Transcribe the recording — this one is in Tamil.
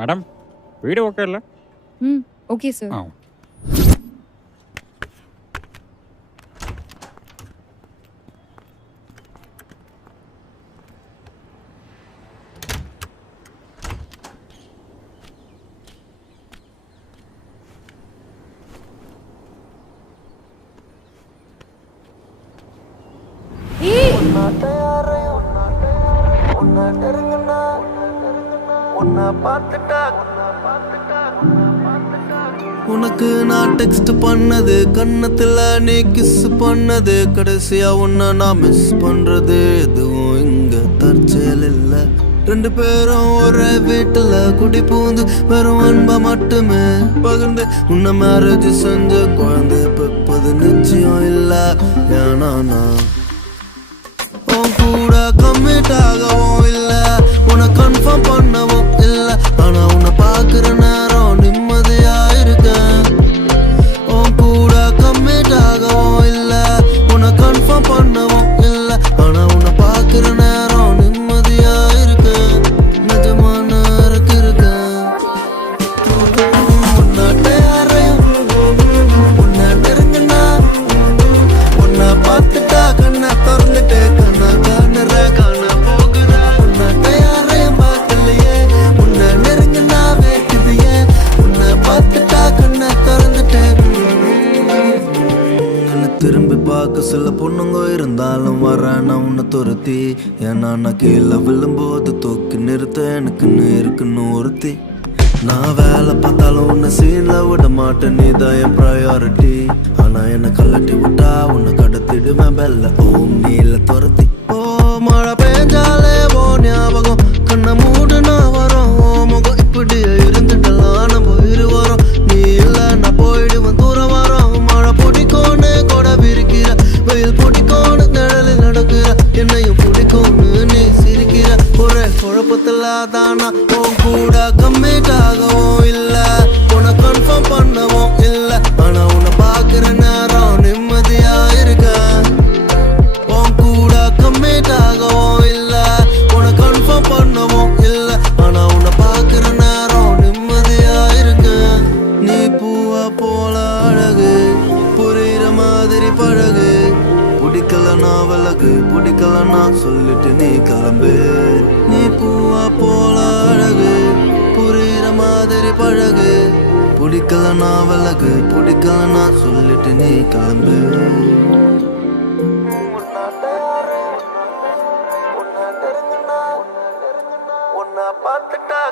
மேடம் வீடு ஓகே இல்லை? Okay sir. உனக்கு நான் டெக்ஸ்ட் பண்ணது, கண்ணத்துல நீ கிஸ் பண்ணது, கடைசியா உன்னை நான் மிஸ் பண்றது எதுவும் இங்க தற்செயல் இல்ல. ரெண்டு பேரும் ஒரே வீட்டுல குடி பூந்து வெறும் அன்பா மட்டுமே பகிர்ந்து உன்னை மேரேஜ் செஞ்ச குழந்தை பெப்பது நிச்சயம் இல்ல. ஏன்னா நான் உன் கூட கம்மிட் ஆகவும் இல்ல, உன்னை கன்ஃபார்ம் பண்ணவும் இல்ல. ஆனா உன்னை பாக்குற நேரம் நிம்மதியா இருக்கேன். உன் கூட கம்மிட் ஆகவும் இல்ல, உன்னை கன்ஃபார்ம் பண்ணவும் இல்ல. ஆனா உன்னை பாக்குற நேரம் நிம்மதியா இருக்கேன். நிஜமான இருக்கேன். உன்னாட்ட யாரையும் உன்னை நெருங்கினா, உன்னை பார்த்துட்டா கண்ணை திறந்துட்டு கண்ணா காணுற காண போகுற. உன்னாட்ட யாரையும் பார்க்கலையே, உன்னை நெருங்கினா வேக்குதையே, உன்னை பார்த்துட்டா கண்ணை திறந்துட்டு. என்னை திரும்பி பார்க்க சில பொண்ணுங்க இருந்தாலும் வரேன் உன்னை துரத்தி. ஏன்னா நான் கீழே விழும்போது தூக்கி நிறுத்த எனக்குன்னு இருக்குன்னு ஒருத்தி. நான் வேலை பார்த்தாலும் உன்னை சீன்ல விட மாட்டேன், நீதான் என் ப்ரையாரிட்டி. ஆனா என்னை கலட்டி விட்டா உன்னை கடத்திடுவேன் பெல்ல ஓம் நீல துரத்தி. ஓ மழை பெஞ்சாலே ஓ ஞாபகம், கண்ணை மூடுனா வரும் ஓ முகம். இப்படியே இருந்துட்டலாம் நம்ம இருவரும், நீ இல்ல நான் போயிடுவேன் தூரம் வரோம். மழை பிடிக்கும்னு கூட விரிக்கிற, வெயில் பிடிக்கும்னு நிழலில் நடக்கிற, என்னையும் பிடிக்கும்னு நீ சிரிக்கிற. ஒரே குழப்பத்துல தானா உன் கூட கம்மிட் ஆகவும் இல்ல, உன்னை கன்ஃபார்ம் பண்ணவும் இல்ல. ஆனா உன்னை பாக்குற நேரம் நிம்மதியா இருக்க. உன் கூட கம்மிட் ஆகவும் இல்ல, உன்னை கன்ஃபார்ம் பண்ணவும் இல்ல. ஆனா உன்னை பாக்குற நேரம் நிம்மதியா இருக்க. நீ பூவா போல அழகு, புரியுற மாதிரி பழகு. பிடிக்கலனா விலகு, பிடிக்கலனா சொல்லிட்டு நீ கிளம்பு. நீ பூவா போல அழகு, புரியுற மாதிரி பழகு. பிடிக்கலனா விலகு, பிடிக்கலனா சொல்லிட்டு நீ கிளம்பு. உன்னை பார்த்துட்டா